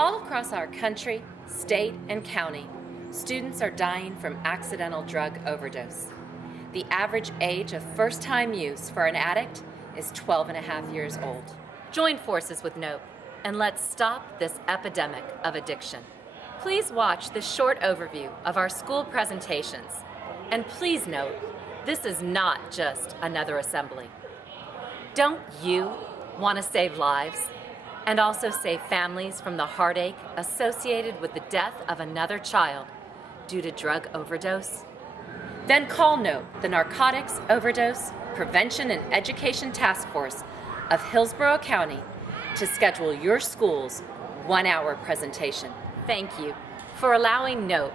All across our country, state, and county, students are dying from accidental drug overdose. The average age of first-time use for an addict is 12.5 years old. Join forces with NOPE and let's stop this epidemic of addiction. Please watch this short overview of our school presentations. And please note, this is not just another assembly. Don't you want to save lives and also save families from the heartache associated with the death of another child due to drug overdose? Then call NOPE, the Narcotics Overdose Prevention and Education Task Force of Hillsborough County, to schedule your school's 1-hour presentation. Thank you for allowing NOPE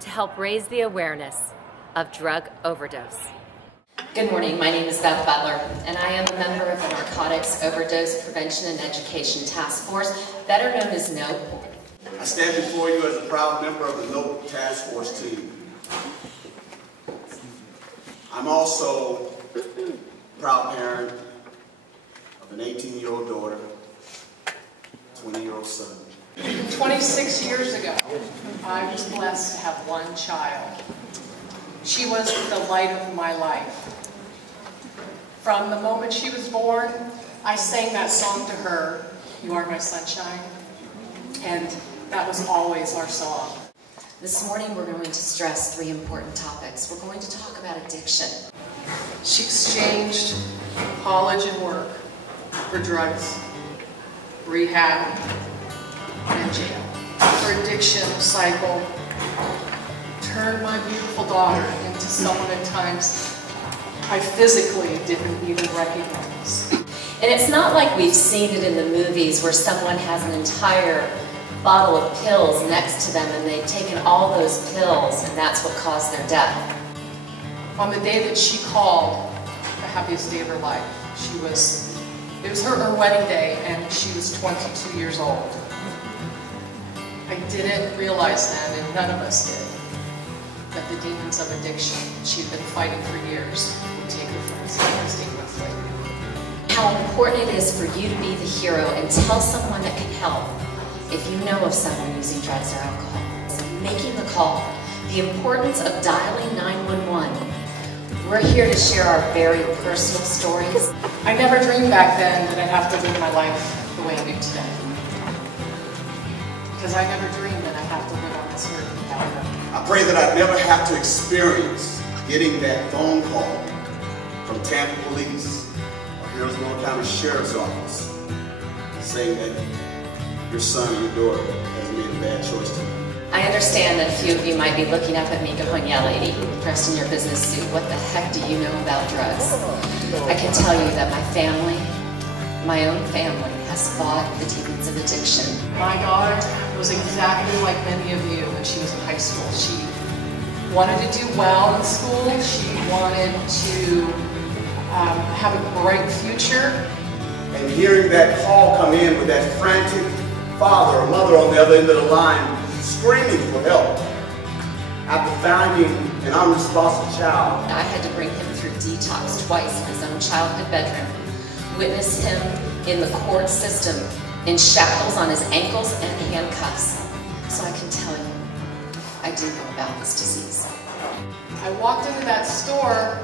to help raise the awareness of drug overdose. Good morning, my name is Beth Butler, and I am a member of the Narcotics Overdose Prevention and Education Task Force, better known as NOPE. I stand before you as a proud member of the NOPE Task Force team. I'm also a proud parent of an 18-year-old daughter, 20-year-old son. 26 years ago, I was blessed to have one child. She was the light of my life. From the moment she was born, I sang that song to her, "You Are My Sunshine," and that was always our song. This morning we're going to stress 3 important topics. We're going to talk about addiction. She exchanged college and work for drugs, rehab, and jail. Her addiction cycle turned my beautiful daughter into someone at times I physically didn't even recognize. And it's not like we've seen it in the movies where someone has an entire bottle of pills next to them and they've taken all those pills and that's what caused their death. On the day that she called the happiest day of her life, it was her wedding day and she was 22 years old. I didn't realize then, and none of us did, that the demons of addiction she'd been fighting for years would take her from us instinctively. How important it is for you to be the hero and tell someone that can help if you know of someone using drugs or alcohol. So making the call, the importance of dialing 911. We're here to share our very personal stories. I never dreamed back then that I'd have to live my life the way I do today. Because I never dreamed that I'd have to live on this earth without her. I pray that I never have to experience getting that phone call from Tampa Police or Hillsborough County Sheriff's Office saying that your son or your daughter has made a bad choice today. I understand that a few of you might be looking up at me going, "Yeah, lady, dressed in your business suit, what the heck do you know about drugs?" I can tell you that my family, my own family, has fought the demons of addiction. My daughter was exactly like many of you when she was in high school. She wanted to do well in school. She wanted to have a bright future. And hearing that call come in with that frantic father or mother on the other end of the line screaming for help after finding an unresponsive child. I had to bring him through detox twice in his own childhood bedroom, witness him in the court system in shackles on his ankles and handcuffs. So I can tell you, I do know about this disease. I walked into that store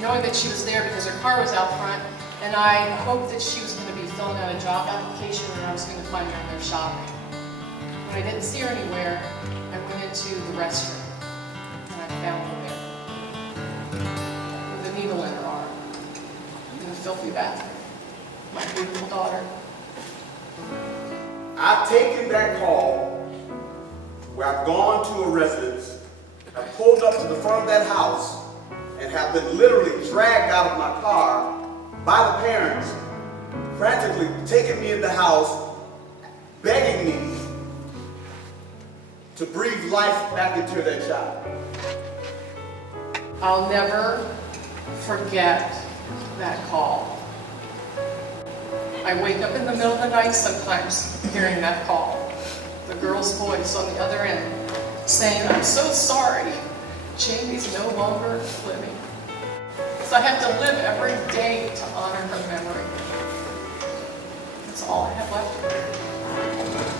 knowing that she was there because her car was out front, and I hoped that she was going to be filling out a job application and I was going to find her in there shopping. When I didn't see her anywhere, I went into the restroom and I found her there with a needle in her arm in a filthy bathroom. My beautiful daughter. I've taken that call where I've gone to a residence, I've pulled up to the front of that house, and have been literally dragged out of my car by the parents, frantically taking me in the house, begging me to breathe life back into that child. I'll never forget that call. I wake up in the middle of the night sometimes hearing that call. The girl's voice on the other end saying, "I'm so sorry, Jamie's no longer living." So I have to live every day to honor her memory. That's all I have left of her.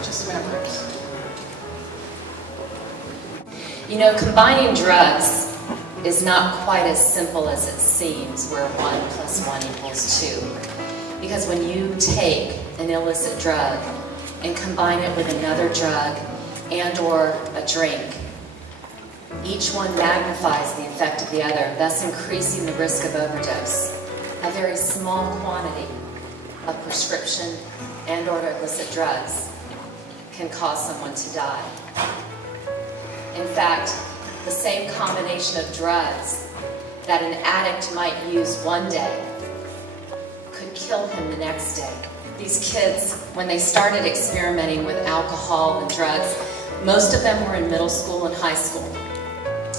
just memories. You know, combining drugs is not quite as simple as it seems, where 1 + 1 = 2. Because when you take an illicit drug and combine it with another drug and/or a drink, each one magnifies the effect of the other, thus increasing the risk of overdose. A very small quantity of prescription and/or illicit drugs can cause someone to die. In fact, the same combination of drugs that an addict might use one day could kill him the next day. These kids, when they started experimenting with alcohol and drugs, most of them were in middle school and high school,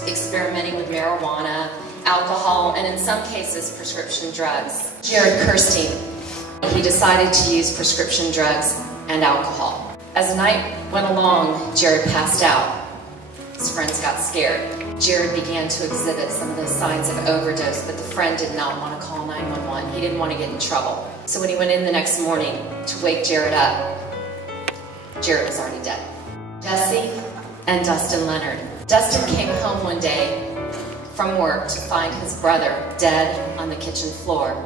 experimenting with marijuana, alcohol, and in some cases, prescription drugs. Jared Kirstein, he decided to use prescription drugs and alcohol. As the night went along, Jared passed out. His friends got scared. Jared began to exhibit some of the signs of overdose, but the friend did not want to call 911. He didn't want to get in trouble. So when he went in the next morning to wake Jared up, Jared was already dead. Jesse and Dustin Leonard. Dustin came home one day from work to find his brother dead on the kitchen floor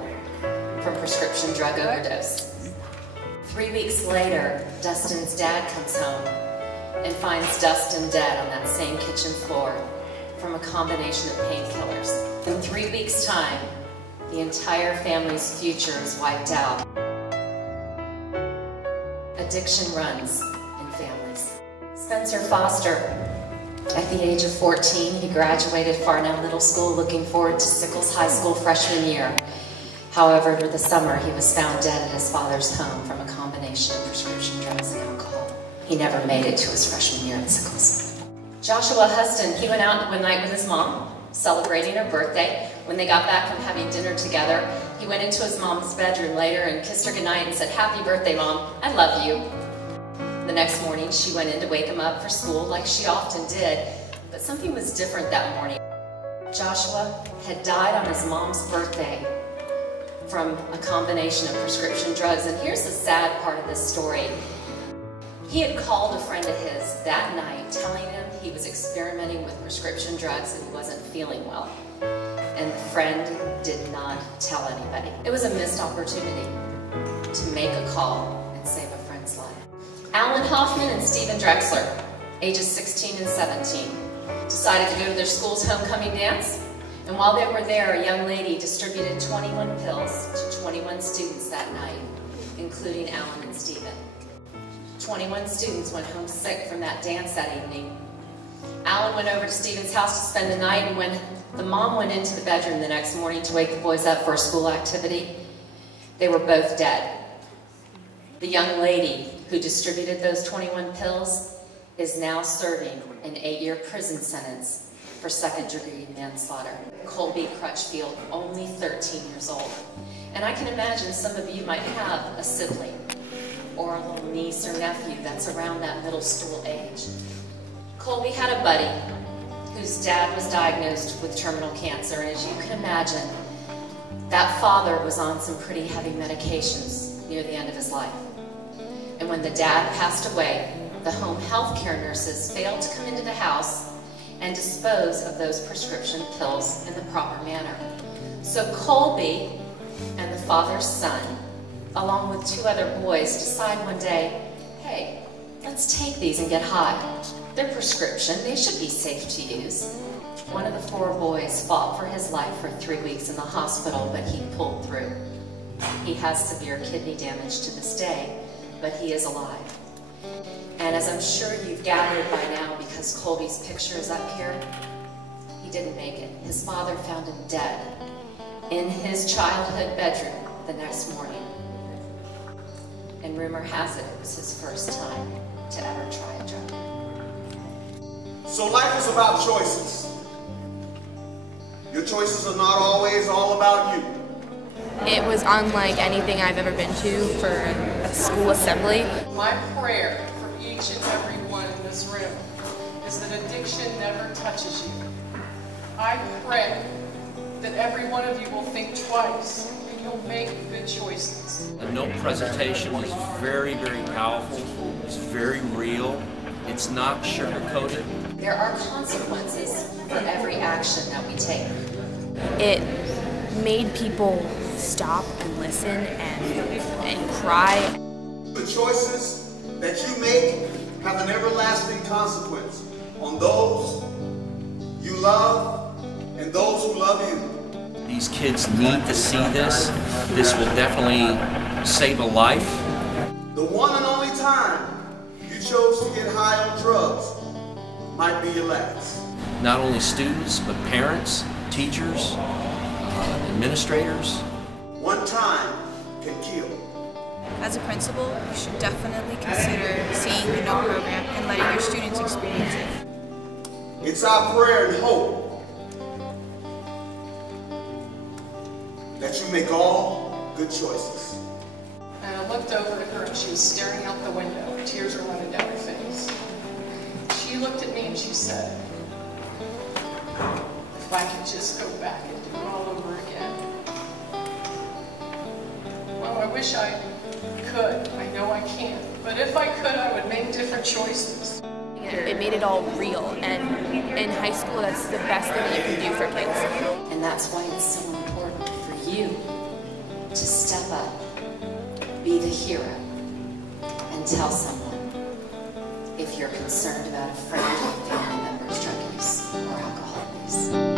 from prescription drug overdose. 3 weeks later, Dustin's dad comes home and finds Dustin dead on that same kitchen floor from a combination of painkillers. In 3 weeks' time, the entire family's future is wiped out. Addiction runs in families. Spencer Foster, at the age of 14, he graduated Farnell Middle School looking forward to Sickles High School freshman year. However, over the summer, he was found dead at his father's home from a combination of prescription drugs and alcohol. He never made it to his freshman year at Sickles. Joshua Huston, he went out one night with his mom, celebrating her birthday. When they got back from having dinner together, he went into his mom's bedroom later and kissed her goodnight and said, "Happy birthday, Mom, I love you." The next morning, she went in to wake him up for school like she often did, but something was different that morning. Joshua had died on his mom's birthday from a combination of prescription drugs, and here's the sad part of this story. He had called a friend of his that night telling him he was experimenting with prescription drugs and he wasn't feeling well. And the friend did not tell anybody. It was a missed opportunity to make a call and save a friend's life. Alan Hoffman and Stephen Drexler, ages 16 and 17, decided to go to their school's homecoming dance. And while they were there, a young lady distributed 21 pills to 21 students that night, including Alan and Stephen. 21 students went home sick from that dance that evening. Alan went over to Stephen's house to spend the night, and when the mom went into the bedroom the next morning to wake the boys up for a school activity, they were both dead. The young lady who distributed those 21 pills is now serving an 8-year prison sentence for second-degree manslaughter. Colby Crutchfield, only 13 years old. And I can imagine some of you might have a sibling or a little niece or nephew that's around that middle school age. Colby had a buddy whose dad was diagnosed with terminal cancer, and as you can imagine, that father was on some pretty heavy medications near the end of his life. And when the dad passed away, the home health care nurses failed to come into the house and dispose of those prescription pills in the proper manner. So Colby and the father's son, along with 2 other boys, decide one day, hey, let's take these and get high. They're prescription, they should be safe to use. One of the 4 boys fought for his life for 3 weeks in the hospital, but he pulled through. He has severe kidney damage to this day, but he is alive. And as I'm sure you've gathered by now, because Colby's picture is up here, he didn't make it. His father found him dead in his childhood bedroom the next morning. And rumor has it was his first time to ever try a drug. So life is about choices. Your choices are not always all about you. It was unlike anything I've ever been to for a school assembly. My prayer for each and every one in this room is that addiction never touches you. I pray that every one of you will think twice and you'll make good choices. The note presentation was very, very powerful. It's very real. It's not sugar-coated. There are consequences for every action that we take. It made people stop and listen and cry. The choices that you make have an everlasting consequence on those you love and those who love you. These kids need to see this. This will definitely save a life. The one and only time you chose to get high on drugs might be your last. Not only students, but parents, teachers, administrators. One time can kill. As a principal, you should definitely consider seeing the NO program and letting your students experience it. It's our prayer and hope that you make all good choices. And I looked over at her and she was staring out the window. Tears were running down her face. She looked at me and she said, if I could just go back and do it all over again. Well, I wish I could. I know I can't. But if I could, I would make different choices. It made it all real, and in high school, that's the best thing that you can do for kids. And that's why it's so important for you to step up, be the hero, and tell someone if you're concerned about a friend or family member's drug use or alcohol use.